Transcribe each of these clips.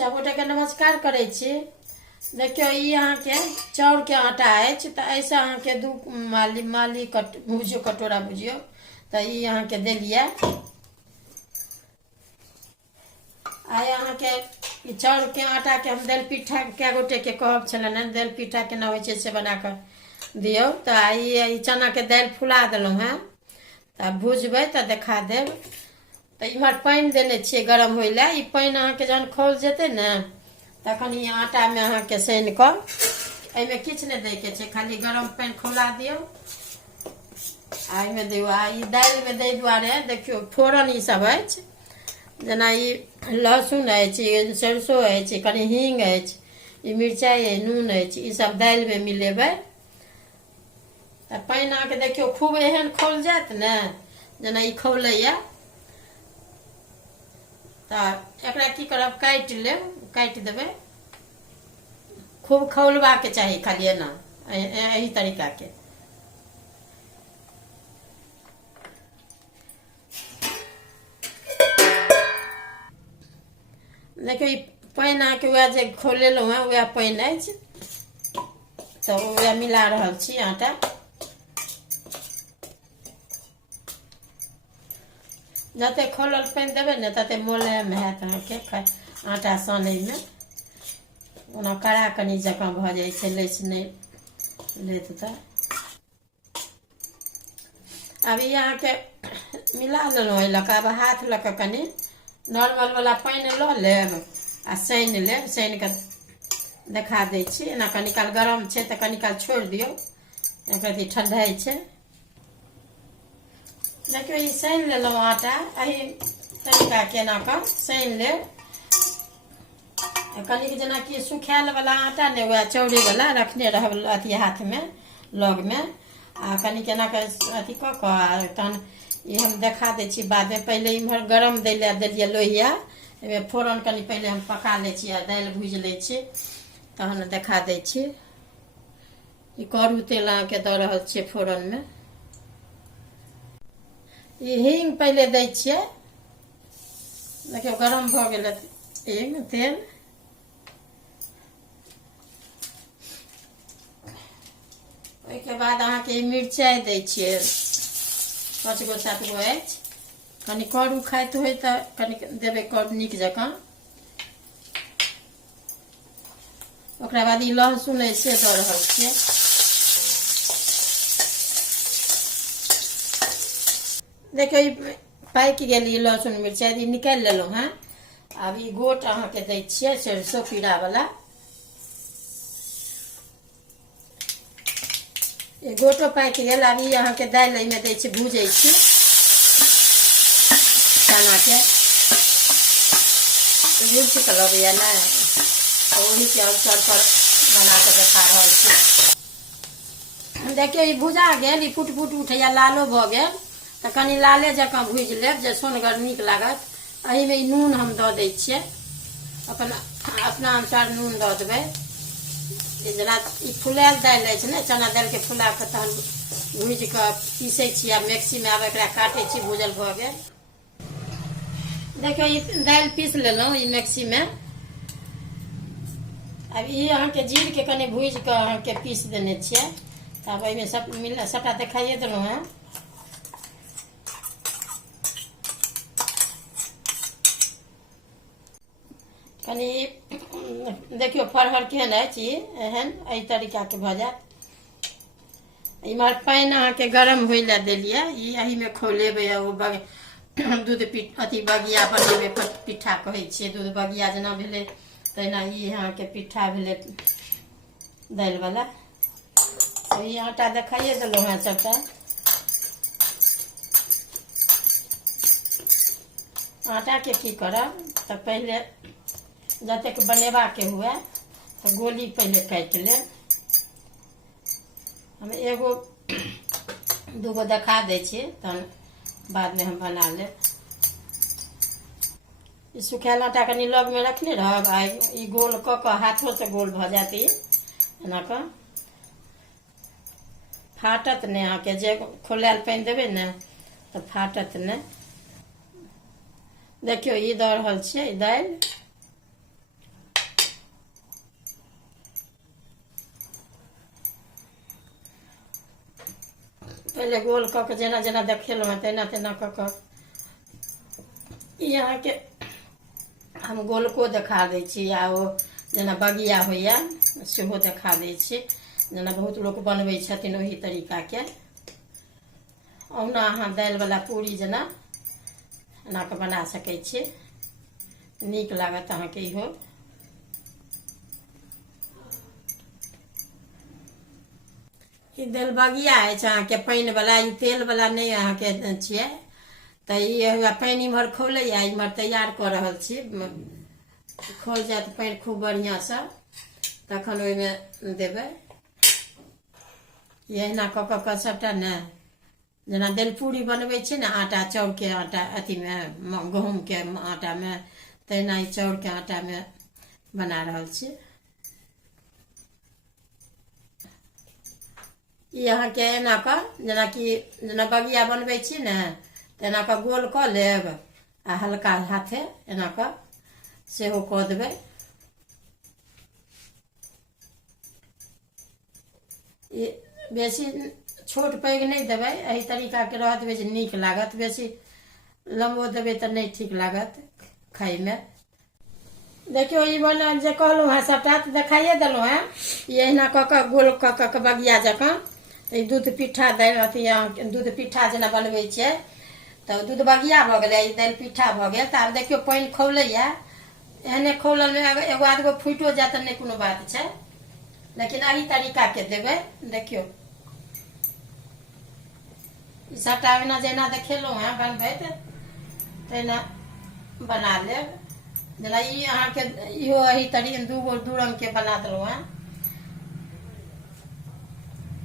सब गोटे के नमस्कार करे छी। देखियो ई अहाँ के चाउर के आटा है तो ऐसा अहाँ के दू माली माली भुजियो कटोरा भुजियो तो ई अहाँ के देलिए। आइ अहाँ के चाउर के आटा के हम दालि पिठा क्या गोटे के कहब छलन दालि पिठा केना होइ छै से बना कर दियो। तो आई चना के दालि फुला देलहुँ हैं तो भुजबै तो देखा देब। तो इम्हर पानि देने छियै गरम होइ ला। ई पानि अहाँ के जहन खौल जेतै ने तखन ई आटा में अहाँ के सानि कऽ एहिमे किछु नहि दै के छै, खाली गरम पानि खौला दियौ आ एहिमे दियौ। आ ई दालि में दै दुआरे देखियो फोरन ई सब अछि, जेना ई लहसुन अछि, सरसो अछि, कनि हींग अछि, ई मिरचाई अछि, नून अछि, ई सब दालि में मिलेबै। तो पानि अहाँ के देखियो खूब एहन खौल जायत ने जेना ई खौलैया। तो एकरा की करब काटि लेब, काटि देबै। खूब खौलबा के चाही खाली एना यही तरीका के। देखियो ई पानि अहाँ के वएह जे खौलेलहुँ हैं वएह पानि अछि तो वएह मिला रहल छी आटा। जते खौलल पानि देबै ने तते मोलायम हैत अहाँ के आटा सानै में। ओना कड़ा कनी जकाँ भऽ जाइ छै, लैस नहि लेत तऽ। अब ई अहाँ के मिला लेलहुँ एहि लऽ कऽ। आब हाथ लऽ कऽ कनी नॉर्मल वाला पानि लऽ लेब आ सानि लेब। सानि कऽ देखा दै छी। एना कनी काल गरम छै तऽ कनी काल छोड़ि दियौ, एक ठंडाई छै। देखियो ई सानि लेलहुँ आटा, एही तरीका के एना कऽ सानि लेब। कनिक जेना कि सुखायल वाला आटा ने वह चौड़ी वाला रखने रहब अथी हाथ में लग में। आ कनिक एना कऽ अथी कऽ कऽ तहन ई हम देखा दै छी बाद में। पहले इम्हर गरम दै लए देलिए लोहिया, एहिमे फोरन कनी पहले हम पका लै छी आ दालि भूजि लै छी तहन देखा दै छी। ई करू तेल अहाँ के दऽ रहल छियै फोरन में। ई हींग पहले दै छियै, देखियो गरम भऽ गेल हींग तेल। ओहिके बाद अहाँ के मिरचाई दै छियै, 5 गो 7 गो अछि। कनी करू खाइत होइ तऽ कनी देबै करू नीक जकाँ। ओकरा बाद ई लहसुन अछि से दऽ रहल छियै। देखियो ई पाकि गेल ई लहसुन मिरचाई, ई निकालि लेलहुँ हैं। आब ई गोट अहाँ के दै छियै सरसो पीरा वाला। ये गोटो पाकि गेल। आब ई अहाँ के दालि एहिमे दै छी, भूजै छी चना के। भूज के लबैया ने ओही के अवसर पर बना के देखा रहल छी। देखियो ई भुजा गेल, ई फुट फुट उठैया, लालो भऽ गेल तऽ कनी लाले जकाँ भूजि लेब जे सोनगर नीक लागत। एही में नून हम दऽ दै छियै, अपन अपना अनुसार नून दऽ देबै। जेना ई फुलायल दालि अछि ने, चना दालि के फुला के तहन भूजि कऽ पीसै छी। आ मिक्सी में आब एकरा काटै छी, भूजल भऽ गेल। देखियो ई दालि पीस लेलहुँ ई मिक्सी में। अब ई अहाँ के जीर के कनी भूजि कऽ अहाँ के पीस देने छियै। तब एहिमे सबटा देखाइए देलहुँ हैं। कनी देखियो फरहर केहन अछि, एहन एहि तरीका के भऽ जायत। इम्हर पानि अहाँ के गरम होइ ला देलिए। ई एही में खौलेबै। ओ दूध अथी बगिया बनेबै, पिट्ठा कहै छियै। दूध बगिया जेना भेलै तहिना ई अहाँ के पिट्ठा भेलै दालि वाला। ई आटा देखाइए देलहुँ हैं सबटा। आटा के की करब तऽ पहले जतेक बनेबा के हुए तो गोली पहले काटि लेब। हम एगो दूगो देखा दै छी तहन बाद में हम बना लेब। ई सुखायल आटा कनी लग में रखने रहब। आ ई गोल कऽ कऽ हाथों से गोल भऽ जायत। ई एना कऽ फाटत नहि अहाँ के। जे खौलायल पानि देबै ने तऽ फाटत नहि। देखियो ई दऽ रहल छियै दालि। पहले गोल कऽ के जेना जेना देखेलहुँ तेना तेना कऽ कऽ अहाँके हम गोलको देखा दै छी आ ओ जेना बगिया होइए सेहो देखा दै छी, जेना बहुत लोक बनबै छथिन ओही तरीकाके। ओहुना अहाँ दालिवला पूरी जेना एना कऽ बना सकै छी, नीक लागत अहाँके इहो। ई दालि बगिया अछि अहाँके पानिवला, ई तेलवला नहि अहाँके छियै। तऽ ई पानि इम्हर खौलैए, इम्हर तैयार कऽ रहल छी। खौल जायत पानि खूब बढ़िआँसँ तखन ओहिमे देबै। एहिना कऽ कऽ सभटा ने जेना दालि पूरी बनबै छी ने आटा, चाउरके आटा अथीमे गहूँमके आटामे, तहिना ई चाउरके आटामे बना रहल छी। ई अहाँके एना कऽ जेना बगिया बनबै छी ने तेना कऽ गोल कऽ लेब आ हल्का हाथे एना कऽ सेहो कऽ देबै। ई बेसी छोट पैघ नहि देबै, एहि तरीकाके रहत जे नीक लागत। बेसी लम्बो देबै तऽ नहि ठीक लागत खाइमे। देखियौ ई बना जे कहलहुँ हेँ सभटा तऽ देखाइए देलहुँ हेँ। ई अहिना कऽ कऽ गोल कऽ कऽ बगिया जकाँ ई दूध पिट्ठा अथी दूध पिट्ठा जेना बनबै छियै तऽ दूध बगिया भऽ गेलै, ई दालि पिट्ठा भऽ गेल। तऽ आब देखियौ पानि खौलैए, एहने खौललमे एगो आधगो फुटिओ जायत तऽ नहि कोनो बात छै, लेकिन एही तरीकाके देबै। देखियौ ई सभटा ओहिना जेना देखेलहुँ हेँ बनबैत तहिना बना लेब। जेना ई अहाँके इहो एही दू रङ्गके बना देलहुँ हेँ।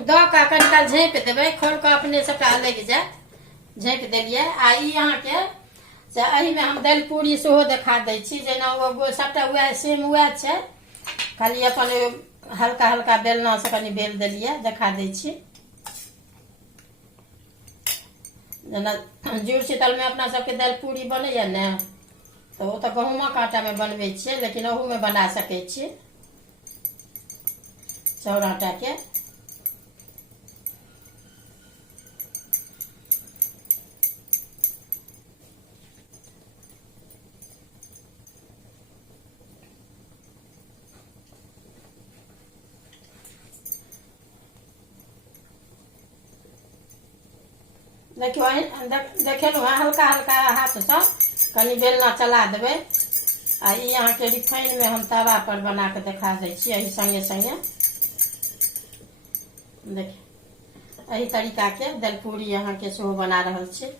दऽ कऽ कनि काल झाँपि देबै, खोल कऽ अपने सभटा लागि जायत। झाँपि देलियै। आ ई अहाँके से एहिमे हम दालि पूरी सेहो देखा दै छी, जेना ओ सभटा उएह सेम उएह छै, खाली अपन हल्का हल्का बेलनासँ कनि बेल देलियै, देखा दै छी। जेना जुड़शीतलमे अपना सबके दालि पूरी बनैए ने तऽ ओ तऽ गहूँमक आटामे बनबै छियै, लेकिन ओहूमे बना सकै छी चाउर आटाके। देखियौ देखेलहुँ हेँ हल्का हल्का हाथसँ कनि बेलना चला देबै। आ ई अहाँके रिफाइनमे हम तवा पर बना कऽ देखा दै छी एहि सङ्गे सङ्गे। देखियौ एही तरीकाके दालि पूरी अहाँके सेहो बना रहल छी।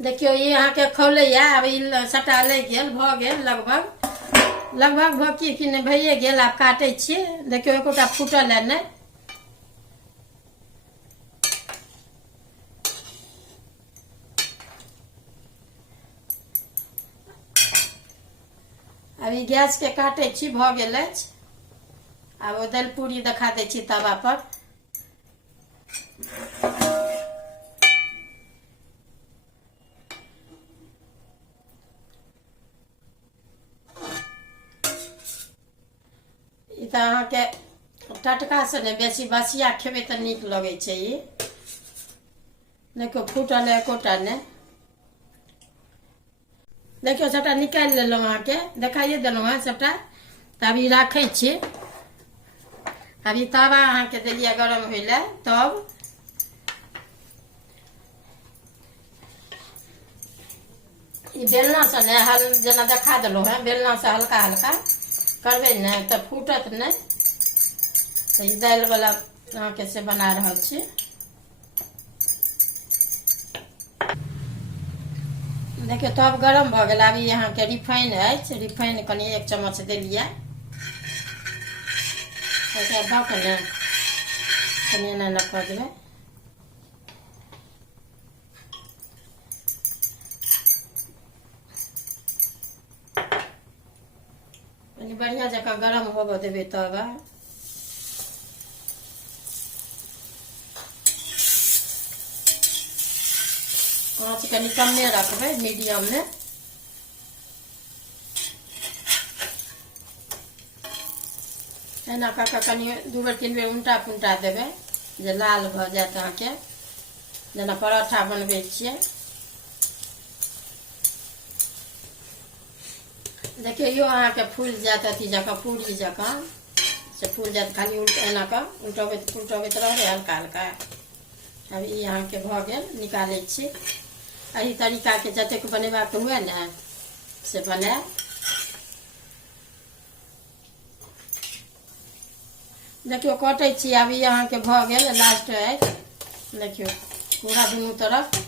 देखियौ ई अहाँके खौलैए, आब ई सभटा लागि गेल, भऽ गेल लगभग भऽ कि नहि भइए गेल। आब काटै छियै, देखियौ एकोटा फूटल है नहि। अब ई गैसके काटै छी, भऽ गेल अछि। आब ओ दालि पूरी देखा दै छी तवा पर। ई तऽ अहाँके टटकासँ नहि, बेसी बसिया खेबै तऽ नीक लगै छै। ई देखियौ फूटल एकोटा नहि। देखियौ सभटा निकालि लेलहुँ, अहाँके देखाइए देलहुँ हेँ सभटा। तऽ अभी राखै छी। अभी तवा अहाँके देलियै गरम होइ लए, तब ई बेलनासँ ने जेना देखा देलहुँ हेँ, बेलनासँ हल्का हल्का करबै ने तऽ फूटत नहि। तऽ ई दालिवला अहाँके से बना रहल छी। देखियौ तब गरम भऽ गेल। आब ई अहाँके रिफाइन अछि, रिफाइन कनि 1 चम्मच देलियै। एकरा दऽ कऽ ने कनि एना एना कऽ देबै। कनि बढ़िआँ जकाँ गरम होबऽ देबै तब। आँच कनि कमे रखबै, मीडियममे। एना कऽ कऽ कनि 2 बेर 3 बेर उल्टा पुल्टा देबै जे लाल भऽ जायत अहाँके, जेना परोठा बनबै छियै। देखियौ इहो अहाँके फूल जायत अथी जकाँ, पूरी जकाँ से फूल जायत। खाली एना कऽ उल्टबैत पुलटबैत रहबै हल्का हल्का। अब ई अहाँके भऽ गेल, निकालै छी। एही तरीकाके जतेक बनेबाक हुए ने से बनायब। देखियौ कटै छी, आब ई अहाँके भऽ गेल, लास्ट अछि। देखियौ पूरा दुनू तरफ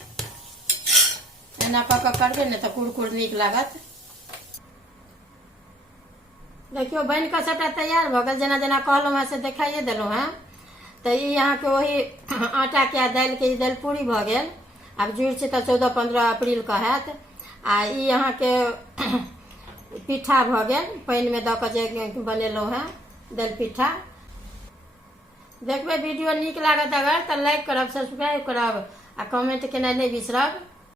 एना कऽ कऽ करबै ने तऽ कुरकुर नीक लागत। देखियौ बनि कऽ सबटा तैयार भऽ गेल, जेना जेना कहलहुँ हेँ से देखाइए देलहुँ हेँ। तऽ ई अहाँके ओही आटाके आ दालिके ई दालि पूरी भऽ गेल। आब जुड़ छै तऽ 14-15 अप्रीलके हैत। आ ई अहाँके पिठा भऽ गेल, पानिमे दऽ कऽ जे बनेलहुँ हेँ दालि पिठा। देखबै वीडियो नीक लागत अगर तऽ लाइक करब, सब्सक्राइब करब आ कमेंट केनाइ नहि बिसरब।